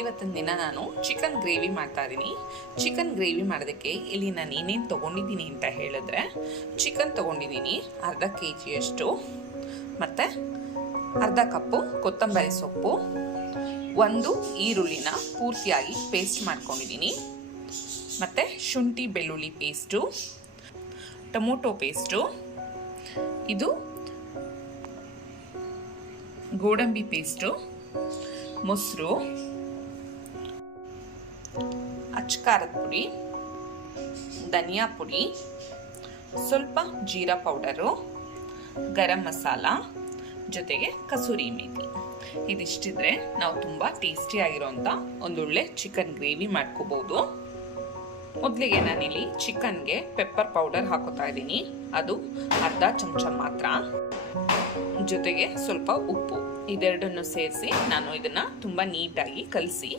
ಇವತ್ತಿನ ದಿನ ನಾನು ಚಿಕನ್ ಗ್ರೇವಿ ಮಾಡ್ತಾ ಇದ್ದೀನಿ. ಚಿಕನ್ ಗ್ರೇವಿ ಮಾಡೋದಕ್ಕೆ ಇಲ್ಲಿ ನಾನು ಏನೇನು ತೊಗೊಂಡಿದ್ದೀನಿ ಅಂತ ಹೇಳಿದ್ರೆ, ಚಿಕನ್ ತೊಗೊಂಡಿದ್ದೀನಿ ಅರ್ಧ ಕೆ ಜಿಯಷ್ಟು ಮತ್ತು ಅರ್ಧ ಕಪ್ಪು ಕೊತ್ತಂಬರಿ ಸೊಪ್ಪು, ಒಂದು ಈರುಳ್ಳಿನ ಪೂರ್ತಿಯಾಗಿ ಪೇಸ್ಟ್ ಮಾಡ್ಕೊಂಡಿದ್ದೀನಿ. ಮತ್ತು ಶುಂಠಿ ಬೆಳ್ಳುಳ್ಳಿ ಪೇಸ್ಟು ಟೊಮೊಟೊ ಪೇಸ್ಟು ಇದು ಗೋಡಂಬಿ ಪೇಸ್ಟು ಮೊಸರು ಅಚ್ಕಾರದ ಪುಡಿ, ಧನಿಯಾ ಪುಡಿ, ಸ್ವಲ್ಪ ಜೀರಾ ಪೌಡರು, ಗರಂ ಮಸಾಲ, ಜೊತೆಗೆ ಕಸೂರಿ ಮೇಥಿ ಇದಿಷ್ಟಿದ್ರೆ ನಾವು ತುಂಬ ಟೇಸ್ಟಿಯಾಗಿರೋಂಥ ಒಂದೊಳ್ಳೆ ಚಿಕನ್ ಗ್ರೇವಿ ಮಾಡ್ಕೋಬೋದು. ಮೊದಲಿಗೆ ನಾನಿಲ್ಲಿ ಚಿಕನ್ಗೆ ಪೆಪ್ಪರ್ ಪೌಡರ್ ಹಾಕೋತಾ ಇದ್ದೀನಿ. ಅದು ಅರ್ಧ ಚಮಚ ಮಾತ್ರ. ಜೊತೆಗೆ ಸ್ವಲ್ಪ ಉಪ್ಪು. ಇದೆರಡನ್ನು ಸೇರಿಸಿ ನಾನು ಇದನ್ನು ತುಂಬ ನೀಟಾಗಿ ಕಲಸಿ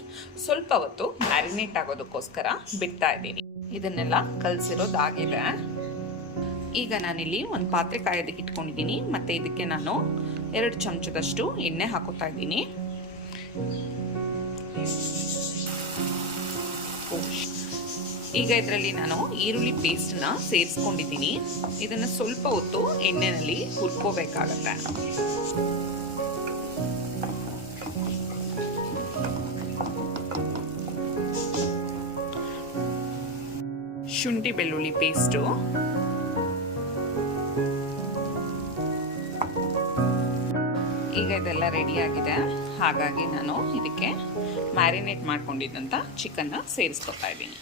ಸ್ವಲ್ಪ ಹೊತ್ತು ಮ್ಯಾರಿನೇಟ್ ಆಗೋದಕ್ಕೋಸ್ಕರ ಬಿಡ್ತಾ ಇದ್ದೀನಿ. ಇದನ್ನೆಲ್ಲ ಕಲಸಿರೋದಾಗಿದೆ ಈಗ ನಾನಿಲ್ಲಿ ಒಂದು ಪಾತ್ರೆ ಕಾಯೋದಕ್ಕೆ ಇಟ್ಕೊಂಡಿದ್ದೀನಿ. ಮತ್ತು ಇದಕ್ಕೆ ನಾನು ಎರಡು ಚಮಚದಷ್ಟು ಎಣ್ಣೆ ಹಾಕೋತಾ ಇದ್ದೀನಿ. ಈಗ ಇದರಲ್ಲಿ ನಾನು ಈರುಳ್ಳಿ ಪೇಸ್ಟ್ನ ಸೇರಿಸ್ಕೊಂಡಿದ್ದೀನಿ. ಇದನ್ನು ಸ್ವಲ್ಪ ಹೊತ್ತು ಎಣ್ಣೆನಲ್ಲಿ ಹುರ್ಕೋಬೇಕಾಗತ್ತೆ. ಶುಂಠಿ ಬೆಳ್ಳುಳ್ಳಿ ಪೇಸ್ಟು ಈಗ ಇದೆಲ್ಲ ರೆಡಿಯಾಗಿದೆ ಹಾಗಾಗಿ ನಾನು ಇದಕ್ಕೆ ಮ್ಯಾರಿನೇಟ್ ಮಾಡ್ಕೊಂಡಿದ್ದಂಥ ಚಿಕನ್ನ ಸೇರಿಸ್ಕೊತಾ ಇದ್ದೀನಿ.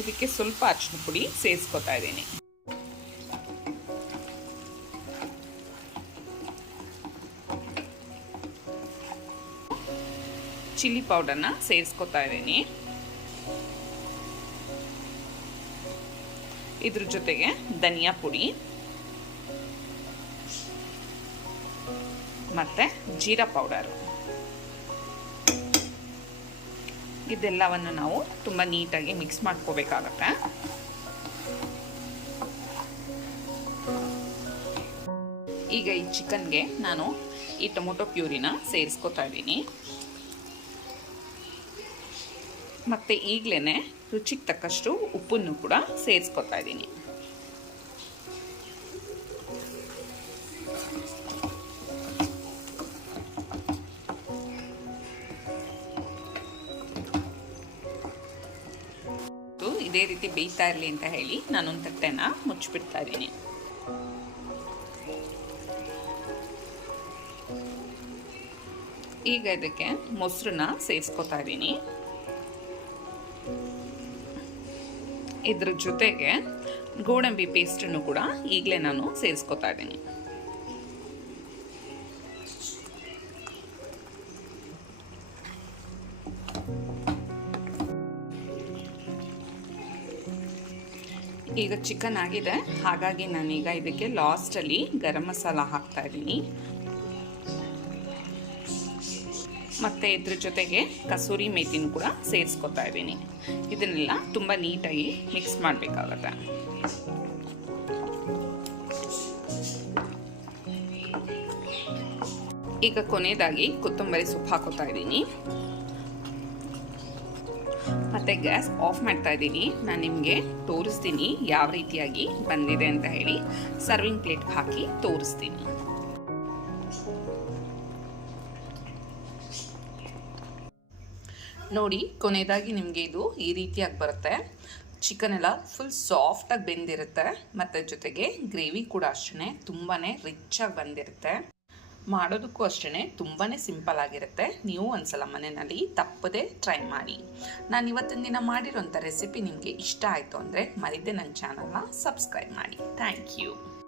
ಇದಕ್ಕೆ ಸ್ವಲ್ಪ ಅರಿಶಿನ ಪುಡಿ ಸೇರಿಸ್ಕೊತಾ ಇದ್ದೀನಿ. ಚಿಲ್ಲಿ ಪೌಡರ್ನ ಸೇರಿಸ್ಕೊತಾ ಇದ್ದೀನಿ. ಇದ್ರ ಜೊತೆಗೆ ಧನಿಯಾ ಪುಡಿ. ಮತ್ತೆ ಜೀರಾ ಪೌಡರ್. ಇದೆಲ್ಲವನ್ನು ನಾವು ತುಂಬ ನೀಟಾಗಿ ಮಿಕ್ಸ್ ಮಾಡ್ಕೋಬೇಕಾಗತ್ತೆ. ಈಗ ಈ ಚಿಕನ್ಗೆ ನಾನು ಈ ಟೊಮೊಟೊ ಪ್ಯೂರಿನ ಸೇರಿಸ್ಕೊತಾ ಇದ್ದೀನಿ. ಮತ್ತು ಈಗಲೇ ರುಚಿಗೆ ತಕ್ಕಷ್ಟು ಉಪ್ಪನ್ನು ಕೂಡ ಸೇರಿಸ್ಕೊತಾ ಇದ್ದೀನಿ. ಇದೇ ರೀತಿ ಬೇಯ್ತಾ ಇರಲಿ ಅಂತ ಹೇಳಿ ನಾನೊಂದು ತಟ್ಟೆನ ಮುಚ್ಚಿಬಿಡ್ತಾ ಇದ್ದೀನಿ. ಈಗ ಇದಕ್ಕೆ ಮೊಸರನ್ನ ಸೇರಿಸ್ಕೊತಾ ಇದ್ದೀನಿ. ಇದ್ರ ಜೊತೆಗೆ ಗೋಡಂಬಿ ಪೇಸ್ಟನ್ನು ಕೂಡ ಈಗಲೇ ನಾನು ಸೇರಿಸ್ಕೊತಾ ಇದ್ದೀನಿ. ಈಗ ಚಿಕನ್ ಆಗಿದೆ. ಹಾಗಾಗಿ ನಾನೀಗ ಇದಕ್ಕೆ ಲಾಸ್ಟಲ್ಲಿ ಗರಂ ಮಸಾಲ ಹಾಕ್ತಾ ಇದ್ದೀನಿ. ಮತ್ತು ಇದ್ರ ಜೊತೆಗೆ ಕಸೂರಿ ಮೇಥಿನೂ ಕೂಡ ಸೇರಿಸ್ಕೊತಾ ಇದ್ದೀನಿ. ಇದನ್ನೆಲ್ಲ ತುಂಬ ನೀಟಾಗಿ ಮಿಕ್ಸ್ ಮಾಡಬೇಕಾಗತ್ತೆ. ಈಗ ಕೊನೆಯದಾಗಿ ಕೊತ್ತಂಬರಿ ಸೊಪ್ಪು ಹಾಕೋತಾ ಇದ್ದೀನಿ. ಮತ್ತು ಗ್ಯಾಸ್ ಆಫ್ ಮಾಡ್ತಾ ಇದ್ದೀನಿ. ನಾನು ನಿಮಗೆ ತೋರಿಸ್ತೀನಿ ಯಾವ ರೀತಿಯಾಗಿ ಬಂದಿದೆ ಅಂತ ಹೇಳಿ. ಸರ್ವಿಂಗ್ ಪ್ಲೇಟ್ ಹಾಕಿ ತೋರಿಸ್ತೀನಿ. ನೋಡಿ, ಕೊನೆಯದಾಗಿ ನಿಮಗೆ ಇದು ಈ ರೀತಿಯಾಗಿ ಬರುತ್ತೆ. ಚಿಕನ್ ಎಲ್ಲ ಫುಲ್ ಸಾಫ್ಟಾಗಿ ಬೆಂದಿರುತ್ತೆ. ಮತ್ತು ಜೊತೆಗೆ ಗ್ರೇವಿ ಕೂಡ ಅಷ್ಟೇ ತುಂಬಾ ರಿಚ್ಚಾಗಿ ಬಂದಿರುತ್ತೆ. ಮಾಡೋದಕ್ಕೂ ಅಷ್ಟೇ ತುಂಬಾ ಸಿಂಪಲ್ ಆಗಿರುತ್ತೆ. ನೀವು ಒಂದ್ಸಲ ಮನೆಯಲ್ಲಿ ತಪ್ಪದೆ ಟ್ರೈ ಮಾಡಿ. ನಾನು ಇವತ್ತಿನ ದಿನ ಮಾಡಿರೋಂಥ ರೆಸಿಪಿ ನಿಮಗೆ ಇಷ್ಟ ಆಯಿತು ಅಂದರೆ ಮರಿದೆ ನನ್ನ ಚಾನಲ್ನ ಸಬ್ಸ್ಕ್ರೈಬ್ ಮಾಡಿ. Thank you